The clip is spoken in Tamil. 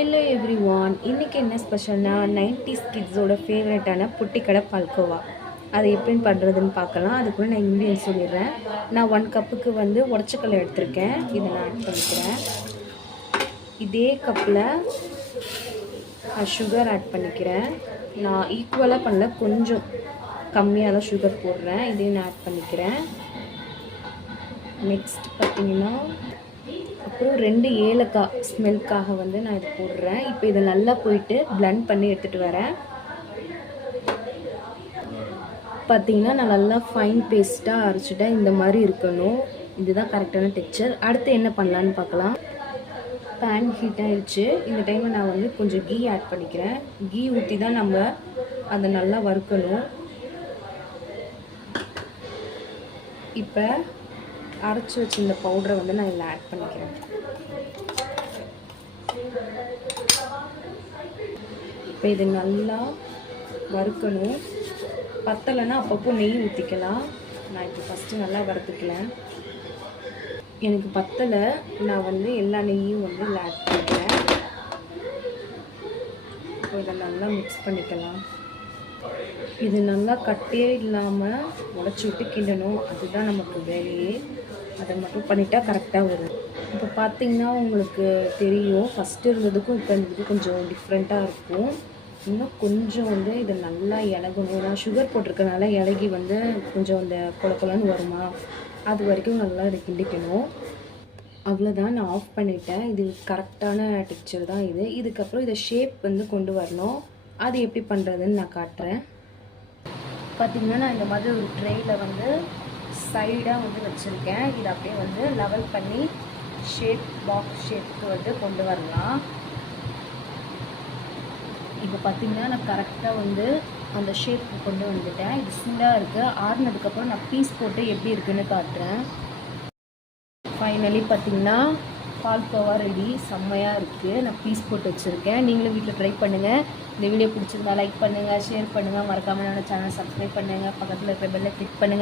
ஹலோ எவ்ரி ஒன், இன்றைக்கி என்ன ஸ்பெஷல்னா 90s கிட்ஸோட ஃபேவரட்டான பொட்டிக்கடை பால்கோவா. அதை எப்படின்னு பண்ணுறதுன்னு பார்க்கலாம். அதுக்குள்ளே நான் இன்க்ரீடியன்ஸ் சொல்லிடுறேன். நான் 1 கப்புக்கு உடச்சக்கல்லை எடுத்திருக்கேன். இதை நான் ஆட் பண்ணிக்கிறேன். இதே கப்பில் நான் சுகர் ஆட் பண்ணிக்கிறேன். நான் ஈக்குவலாக பண்ணல, கொஞ்சம் கம்மியாக தான் சுகர் போடுறேன். இதையும் நான் ஆட் பண்ணிக்கிறேன். நெக்ஸ்ட் பார்த்திங்கன்னா அப்புறம் 2 ஏலக்காய் ஸ்மெல்க்காக நான் இது போடுறேன். இப்போ இதை நல்லா போயிட்டு பிளெண்ட் பண்ணி எடுத்துகிட்டு வரேன். பார்த்திங்கன்னா நான் நல்லா ஃபைன் பேஸ்ட்டாக அரைச்சிட்டேன். இந்த மாதிரி இருக்கணும். இதுதான் கரெக்டான டெக்ஸ்சர். அடுத்து என்ன பண்ணலான்னு பார்க்கலாம். பேன் ஹீட் ஆகிடுச்சு. இந்த டைமில் நான் கொஞ்சம் கீ ஆட் பண்ணிக்கிறேன். கீ ஊற்றி தான் நம்ம அதை நல்லா வறுக்கணும். இப்போ அரைச்சி வச்சு இந்த பவுடரை நான் இதில் ஆட் பண்ணிக்கிறேன். இப்போ இது நல்லா வறுக்கணும். பத்தலைன்னா அப்பப்போ நெய் ஊற்றிக்கலாம். நான் இப்போ ஃபஸ்ட்டு நல்லா வறுத்துக்கலாம். எனக்கு பத்தலை, நான் எல்லா நெய்யும் இதில் ஆட் பண்ணிக்கிறேன். இப்போ இதை நல்லா மிக்ஸ் பண்ணிக்கலாம். இது நல்லா கட்டியே இல்லாமல் உடச்சி விட்டு கிண்டணும். அதுதான் நமக்கு வேலையே. அதை மட்டும் பண்ணிட்டா கரெக்டாக வரும். இப்போ பார்த்திங்கன்னா உங்களுக்கு தெரியும், ஃபஸ்ட்டு இருந்ததுக்கும் இப்போ இருந்ததுக்கும் கொஞ்சம் டிஃப்ரெண்ட்டாக இருக்கும். இன்னும் கொஞ்சம் இதை நல்லா இலகணும். நான் சுகர் போட்டிருக்கனால இலகி கொஞ்சம் அந்த கொலன்னு வருமா, அது வரைக்கும் நல்லா இதை கிண்டிக்கணும். அவ்வளோதான், நான் ஆஃப் பண்ணிட்டேன். இது கரெக்டான டெக்ஸ்சர் தான் இது. இதுக்கப்புறம் இதை ஷேப் கொண்டு வரணும். அது எப்படி பண்ணுறதுன்னு நான் காட்டுறேன். பார்த்திங்கன்னா நான் இந்த மாதிரி ஒரு ட்ரேயில் சைடாக வச்சுருக்கேன். இதை அப்படியே லெவல் பண்ணி ஷேப் பாக்ஸ் ஷேப்புக்கு கொண்டு வரலாம். இப்போ பார்த்திங்கன்னா நான் கரெக்டாக அந்த ஷேப்புக்கு கொண்டு வந்துட்டேன். இது சூடாக இருக்குது. ஆறுனதுக்கப்புறம் நான் பீஸ் போட்டு எப்படி இருக்குன்னு காட்டுறேன். ஃபைனலி பார்த்திங்கன்னா பால்கோவா ரெடி. செம்மையாக இருக்குது. நான் பீஸ் போட்டு வச்சுருக்கேன். நீங்களும் வீட்டில் ட்ரை பண்ணுங்கள். இந்த வீடியோ பிடிச்சிருந்தா லைக் பண்ணுங்கள், ஷேர் பண்ணுங்கள். மறக்காமல் என்னோட சேனல் சப்ஸ்கிரைப் பண்ணுங்கள். பக்கத்தில் இருக்கிற பெல்லை கிளிக் பண்ணுங்கள்.